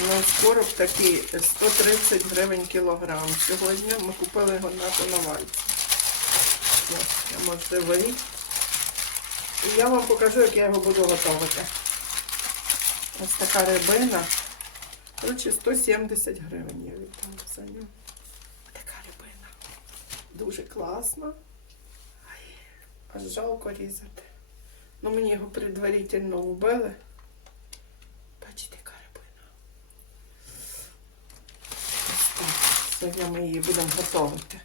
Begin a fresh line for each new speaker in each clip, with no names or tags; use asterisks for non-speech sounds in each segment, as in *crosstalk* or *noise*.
Ну, скоро такий 130 гривень кілограм. Сьогодні ми купили його на коновальці. Ось, я можливий. І я вам покажу, як я його буду готувати. Ось така рибина. Коротше, 170 гривень я віддам за нього. Така рибина. Дуже класна. Аж жалко різати. Ну мені його предварительно вбили. Бачите, яка рибина. Ось так. Сьогодні ми її будемо готувати.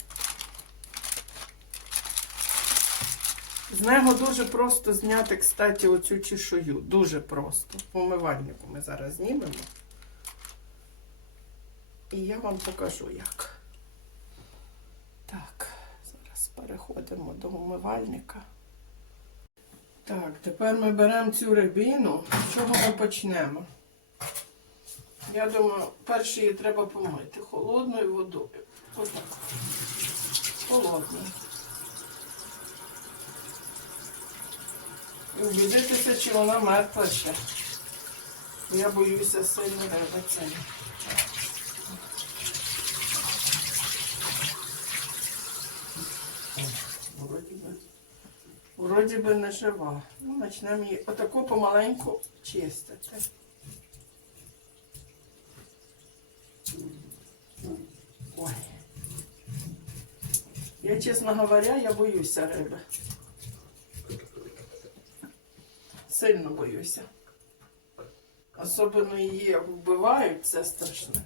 З нього дуже просто зняти, кстати, оцю чешую. Дуже просто. В умивальнику ми зараз знімемо. І я вам покажу як. Так, зараз переходимо до умивальника. Так, тепер ми беремо цю рибину. З чого ми почнемо? Я думаю, перше її треба помити холодною водою. Отак. Холодною. І убідитися, чи вона мертва ще. Я боюся сильно риби цієї. Вроді би. Вроді би не жива. Ну, почнемо її отаку помаленьку чистити. Ой. Я, чесно говоря, я боюся риби. Сильно боюся. Особливо її вбивають, це страшне.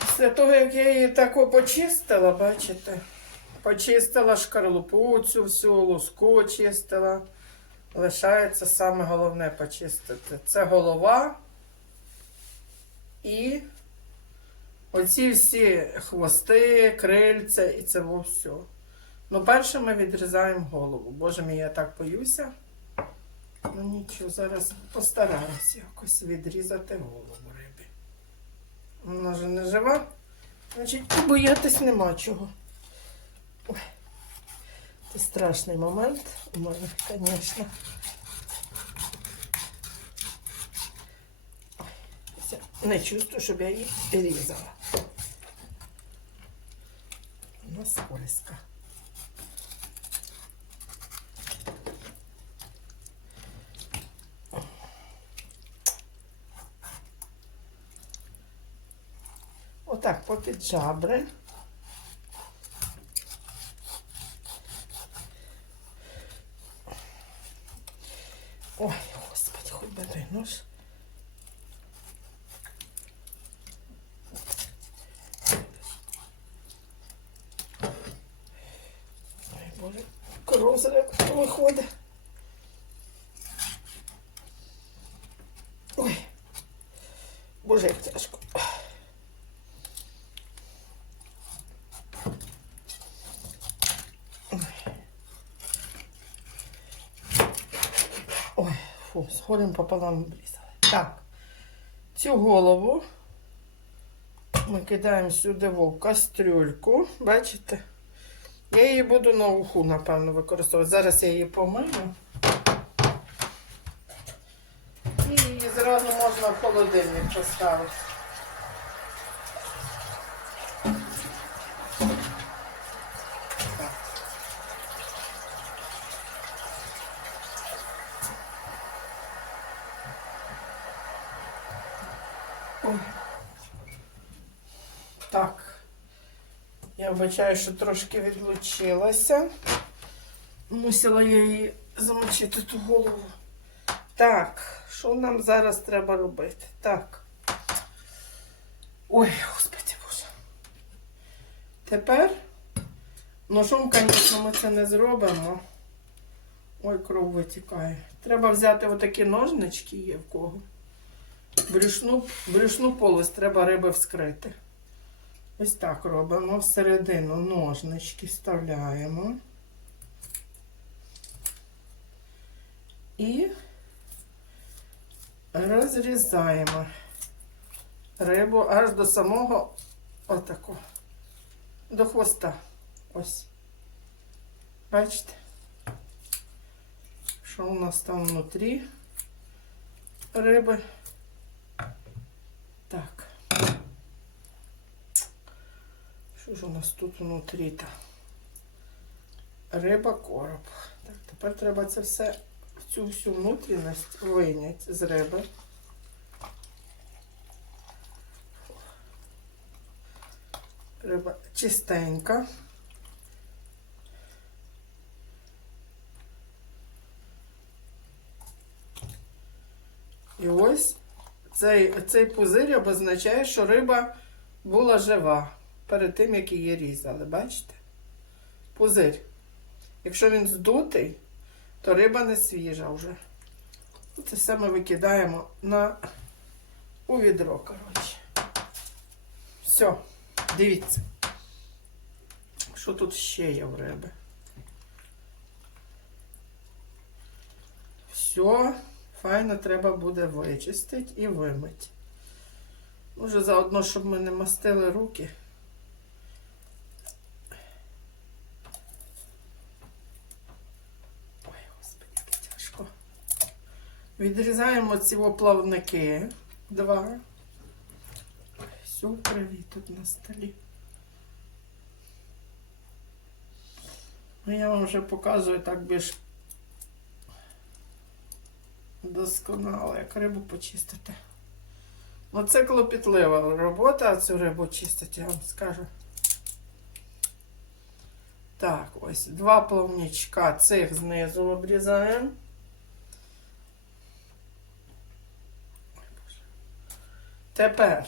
Після того, як я її тако почистила, бачите, почистила шкарлупу цю всю, луску чистила. Лишається саме головне почистити. Це голова і оці всі хвости, крильця і це все. Ну, перше ми відрізаємо голову. Боже мій, я так боюся. Ну нічого, зараз постараюся якось відрізати голову риби. Вона вже не жива. Значить, боятись нема чого. Ой, страшний момент у мене, звісно. Не чувствую, щоб я її різала. Вона скользка. Отак, попід жабри. Ой, господи, хоть би той нож. Ой, боже, кров зараз виходить. Ой, боже, як тяжко. Ой, фу, з горем пополам обрізали. Так, цю голову ми кидаємо сюди в кастрюльку. Бачите? Я її буду на уху, напевно, використовувати. Зараз я її помию. І її зразу можна в холодильник поставити. Так. Я вбачаю, що трошки відлучилася. Мусила я її замочити ту голову. Так, що нам зараз треба робити? Так. Ой, господи боже. Тепер ножом, звісно, ми це не зробимо. Ой, кров витікає. Треба взяти отакі ножнички є в кого. Брюшну, брюшну полость треба риби вскрити. Ось так робимо. Всередину ножнички вставляємо. І розрізаємо рибу аж до самого отаку, до хвоста. Ось. Бачите? Що у нас там внутрі риби? Так. Що ж у нас тут внутрі-то? Риба короб. Так, тепер треба це все, цю всю внутрішність вийняти з риби. Риба чистенька. І ось цей, цей пузир обозначає, що риба була жива перед тим, як її різали. Бачите? Пузир. Якщо він здутий, то риба не свіжа вже. Це все ми викидаємо на у відро, коротше. Все, дивіться. Що тут ще є в риби? Все, файно треба буде вичистити і вимити. Може, заодно, щоб ми не мастили руки. Ой, господи, як тяжко. Відрізаємо ці плавники. Два. Все в тут на столі. Ну, я вам вже показую так більш досконало, як рибу почистити. Ну, це клопітлива робота, цю рибу чистити, я вам скажу. Так, ось два плавничка цих знизу обрізаємо. Ой, Боже. Тепер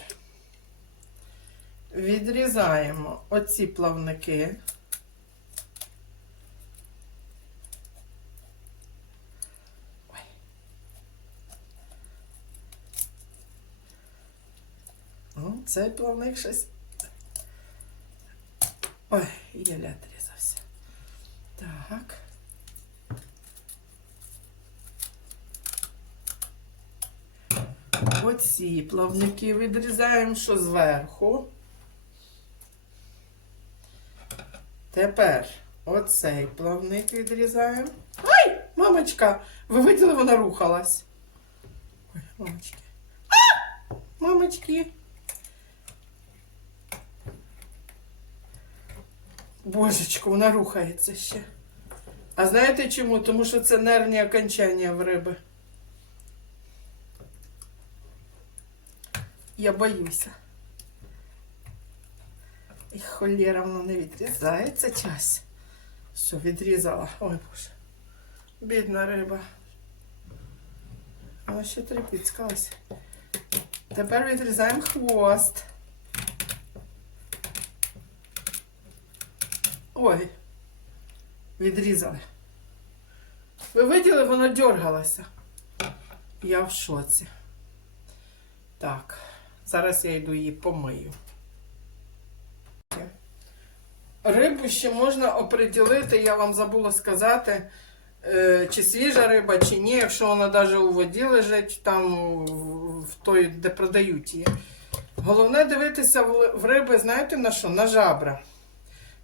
відрізаємо оці плавники. Ну, цей плавник щось. Ой, єля відрізався. Так. Оці плавники відрізаємо, що зверху. Тепер оцей плавник відрізаємо. Ай! Мамочка! Ви виділи, вона рухалась. Ой, мамочки. А! Мамочки. Божечко, вона рухається ще. А знаєте чому? Тому що це нервні окончання в риби. Я боюся. І холєра воно не відрізається час. Все, відрізала. Ой боже. Бідна риба. Вона ще трепіцькалась. Тепер відрізаємо хвост. Ой, відрізали. Ви виділи, воно дергалося. Я в шоці. Так, зараз я йду її помию. Рибу ще можна оприділити, я вам забула сказати, е, чи свіжа риба, чи ні, якщо вона навіть у воді лежить, там в- той, де продають її. Головне дивитися в риби, знаєте на що? На жабра.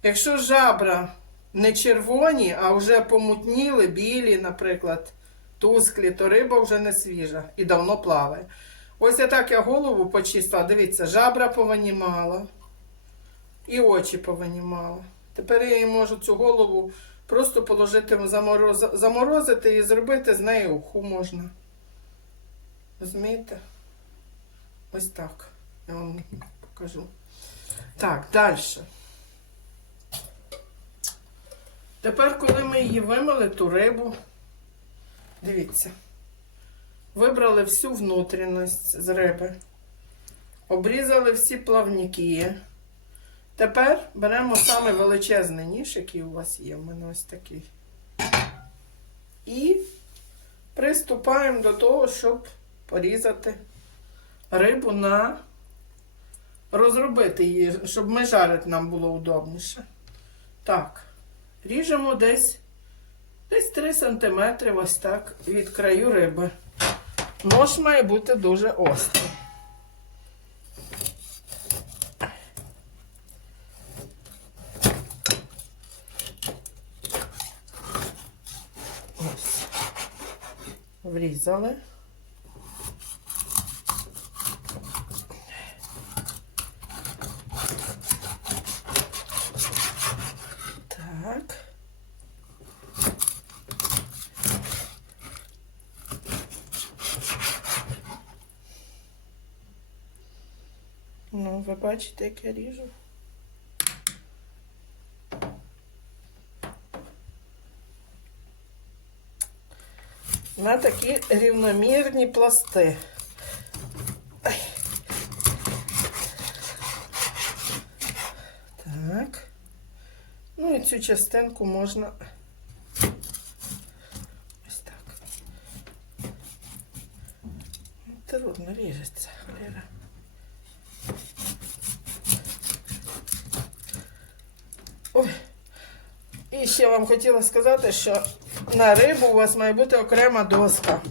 Якщо жабра не червоні, а вже помутніли, білі, наприклад, тусклі, то риба вже не свіжа і давно плаває. Ось я так я голову почистила. Дивіться, жабра повинімала і очі повинімала. Тепер я їй можу цю голову просто положити замороз... заморозити і зробити з неї уху можна. Розумієте? Ось так. Я вам покажу. Так, далі. Тепер, коли ми її вимили, ту рибу, дивіться, вибрали всю внутрішність з риби, обрізали всі плавники. Тепер беремо саме величезний ніж, який у вас є. У мене ось такий. І приступаємо до того, щоб порізати рибу на розробити її, щоб ми жарити нам було удобніше. Так. Ріжемо десь десь 3 см ось так від краю риби. Нож має бути дуже острий. Ось. Врізали. Бачите, як я ріжу. На такі рівномірні пласти. Так. Ну і цю частинку можна ось так. Трудно ріжеться, Лера. Ой. І ще вам хотіла сказати, що на рибу у вас має бути окрема доска.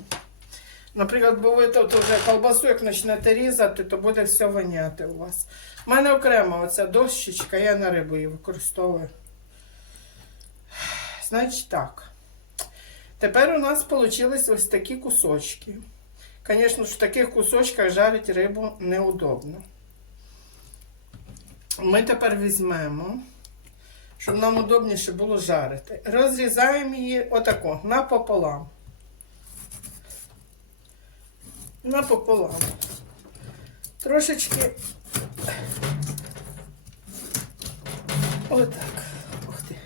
Наприклад, бо ви тут вже колбасу, як почнете різати, то буде все воняти у вас. У мене окрема оця дощечка, я на рибу її використовую. Значить так. Тепер у нас вийшли ось такі кусочки. Звісно в таких кусочках жарити рибу неудобно. Ми тепер візьмемо, щоб нам удобніше було жарити. Розрізаємо її отако, напополам. Напополам. Трошечки. Отак. Ух ти.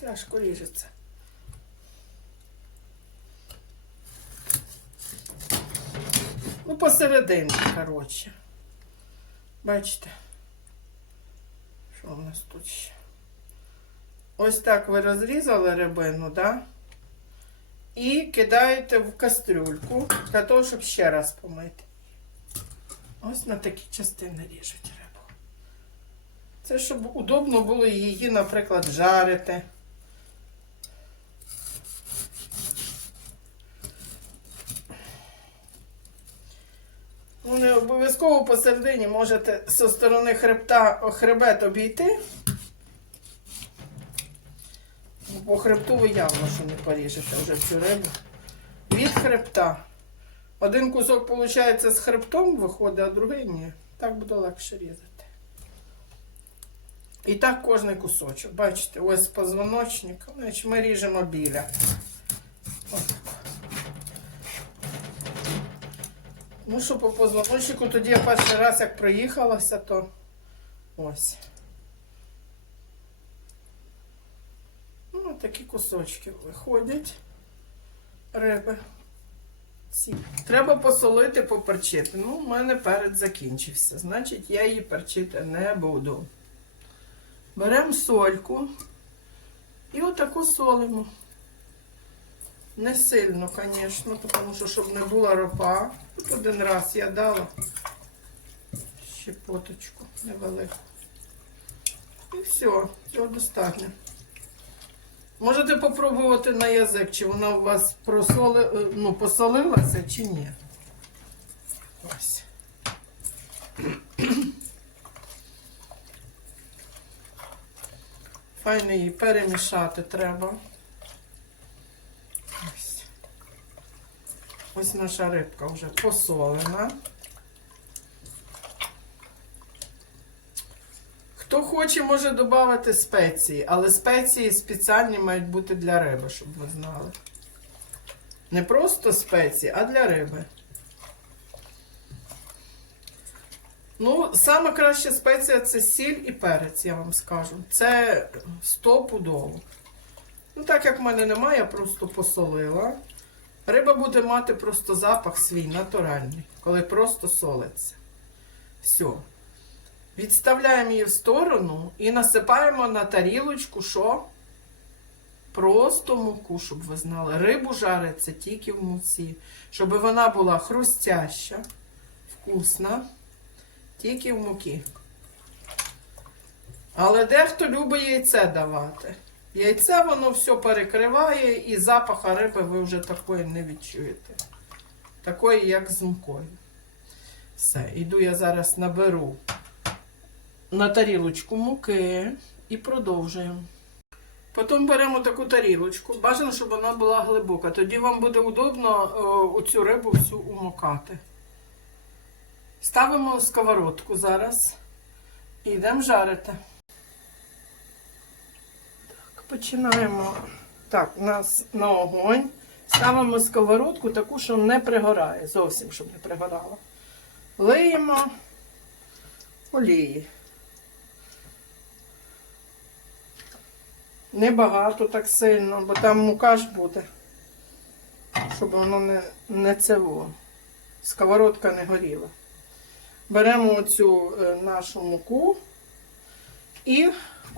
Тяжко ріжеться. Ну, посередині, коротше. Бачите? Що в нас тут ще? Ось так ви розрізали рибину, да? І кидаєте в кастрюльку для того, щоб ще раз помити. Ось на такі частини ріжуть рибу. Це щоб удобно було її, наприклад, жарити. Не обов'язково посередині можете зі сторони хребта хребет обійти. По хребту ви явно, що не поріжете вже цю рибу. Від хребта. Один кусок, виходить, з хребтом виходить, а другий ні. Так буде легше різати. І так кожний кусочок. Бачите, ось позвоночник. Значить, ми ріжемо біля. Отак. Що по позвоночнику, тоді я перший раз як проїхалася, то ось. Ну, такі кусочки виходять риби. Ці. Треба посолити, поперчити. Ну, у мене перець закінчився. Значить, я її перчити не буду. Беремо сольку і отаку солимо. Не сильно, звісно, тому що щоб не була ропа. Тут один раз я дала щепоточку невелику. І все, цього достатньо. Можете попробувати на язик, чи вона у вас просоли, ну, посолилася, чи ні. Ось. Файно її перемішати треба. Ось. Ось наша рибка вже посолена. Хто хоче, може додати спеції, але спеції спеціальні мають бути для риби, щоб ви знали. Не просто спеції, а для риби. Ну, саме краща спеція це сіль і перець, я вам скажу. Це стопудово. Ну, так як в мене немає, я просто посолила. Риба буде мати просто запах свій натуральний, коли просто солиться. Все. Відставляємо її в сторону і насипаємо на тарілочку, що? Просто муку, щоб ви знали. Рибу жариться тільки в муці. Щоб вона була хрустяща, вкусна, тільки в муки. Але дехто любить яйце давати. Яйце воно все перекриває і запаха риби ви вже такої не відчуєте. Такої, як з мукою. Все, іду я зараз наберу на тарілочку муки і продовжуємо. Потім беремо таку тарілочку. Бажано, щоб вона була глибока. Тоді вам буде удобно о, цю рибу всю умокати. Ставимо сковородку зараз і йдемо жарити. Починаємо. Так, у нас на огонь. Ставимо сковородку таку, що не пригорає. Зовсім, щоб не пригорало. Лиємо олії. Небагато так сильно, бо там мука ж буде. Щоб воно не, не цево. Сковородка не горіла. Беремо оцю е, нашу муку і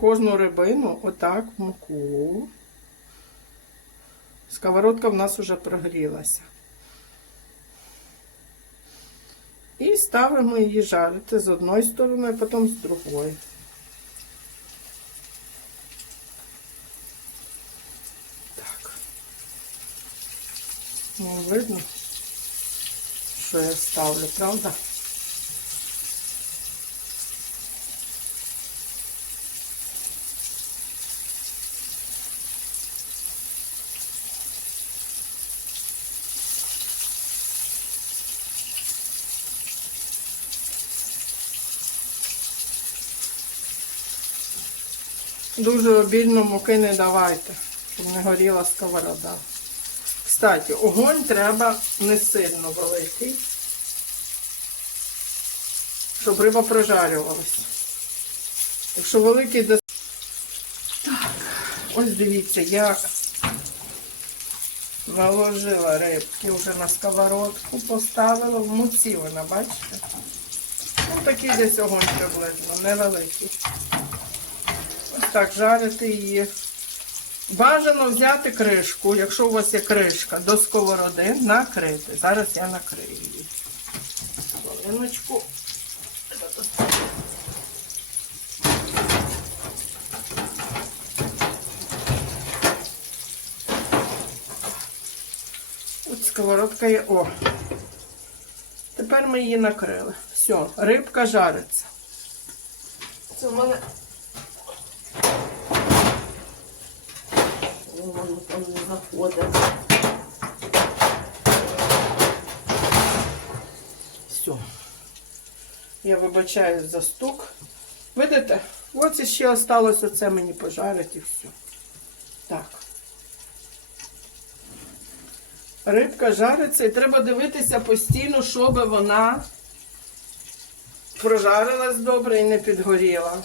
кожну рибину отак в муку. Сковородка в нас вже прогрілася. І ставимо її жарити з одної сторони, потім з другої. Так. Ну, видно, що я ставлю, правда? Дуже обільно муки не давайте, щоб не горіла сковорода. Кстати, огонь треба не сильно великий, щоб риба прожарювалася. Якщо великий до... Так, ось дивіться, я наложила рибки вже на сковородку, поставила в муці вона, бачите? Ну, такий десь огонь приблизно, невеликий. Так жарити її. Бажано взяти кришку, якщо у вас є кришка, до сковороди, накрити. Зараз я накрию її. Хвилиночку. От сковородка є. О. Тепер ми її накрили. Все, рибка жариться. Це в мене
Воно там не заходить.
Все. Я вибачаюсь за стук. Видите? Ось іще осталось оце мені пожарити і все. Так. Рибка жариться і треба дивитися постійно, щоб вона прожарилась добре і не підгоріла.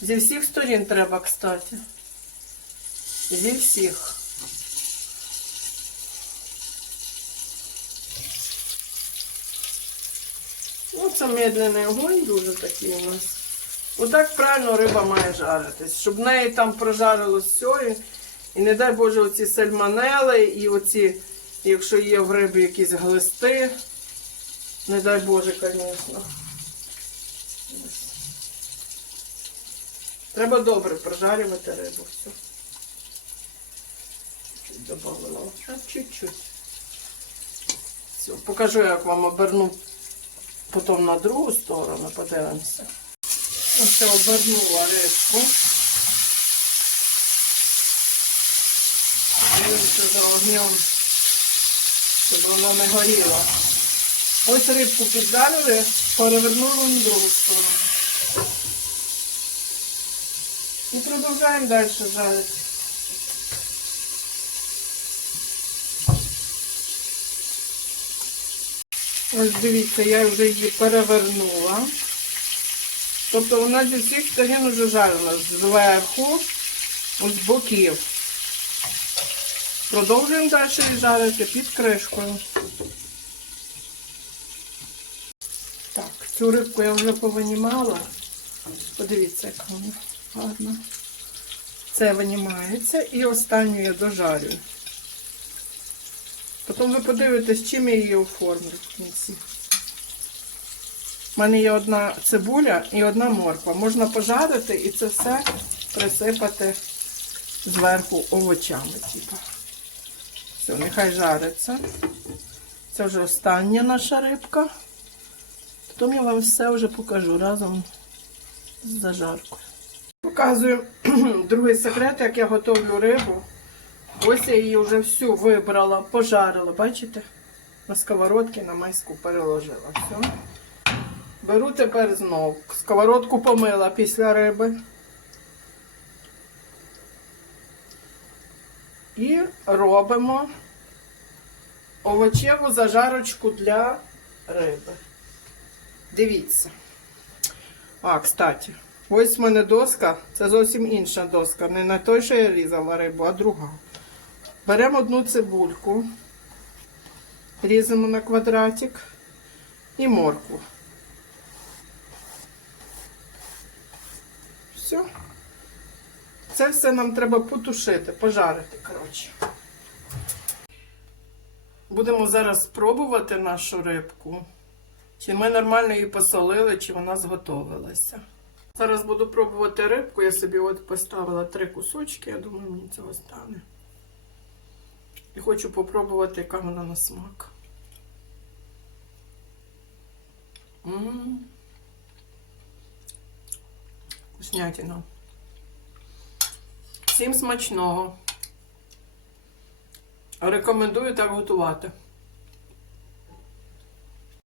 Зі всіх сторін треба, кстати. Зі всіх. Ну, це медленний огонь дуже такий у нас. Отак правильно риба має жаритись, щоб в неї там прожарилось все. І не дай Боже, оці сальмонели і оці, якщо є в рибі якісь глисти. Не дай Боже, звісно. Треба добре прожарювати рибу. Все. Добавила. Чуть-чуть. Все, покажу, як вам оберну потім на другу сторону, подивимося. Ось я обернула рибку. Дивимося за огнем, щоб воно не горіло. Ось рибку піджарили, перевернули на другу сторону. І продовжуємо далі жарити. Ось дивіться, я вже її перевернула. Тобто вона зі всіх сторін вже жарена. Зверху, з боків. Продовжуємо далі жарити під кришкою. Так, цю рибку я вже повинімала. Подивіться, яка вона гарна. Це винімається і останню я дожарюю. Потім ви подивитесь, чим я її оформлю в кінці. У мене є одна цибуля і одна морква. Можна пожарити і це все присипати зверху овочами. Типу. Все, нехай жариться. Це вже остання наша рибка. Потім я вам все вже покажу разом з зажаркою. Показую *clears throat* другий секрет, як я готовлю рибу. Ось я її вже всю вибрала, пожарила, бачите? На сковородки на майську переложила. Все. Беру тепер знов. Сковородку помила після риби. І робимо овочеву зажарочку для риби. Дивіться. А, кстати, ось в мене доска, це зовсім інша доска. Не на той, що я різала рибу, а друга. Беремо одну цибульку, різемо на квадратик і моркву. Все. Це все нам треба потушити, пожарити, коротше. Будемо зараз спробувати нашу рибку. Чи ми нормально її посолили, чи вона зготовилася. Зараз буду пробувати рибку. Я собі от поставила три кусочки, я думаю, мені цього стане. І хочу попробувати, яка вона на смак. М. Вкуснятина. Всім смачного. Рекомендую так готувати.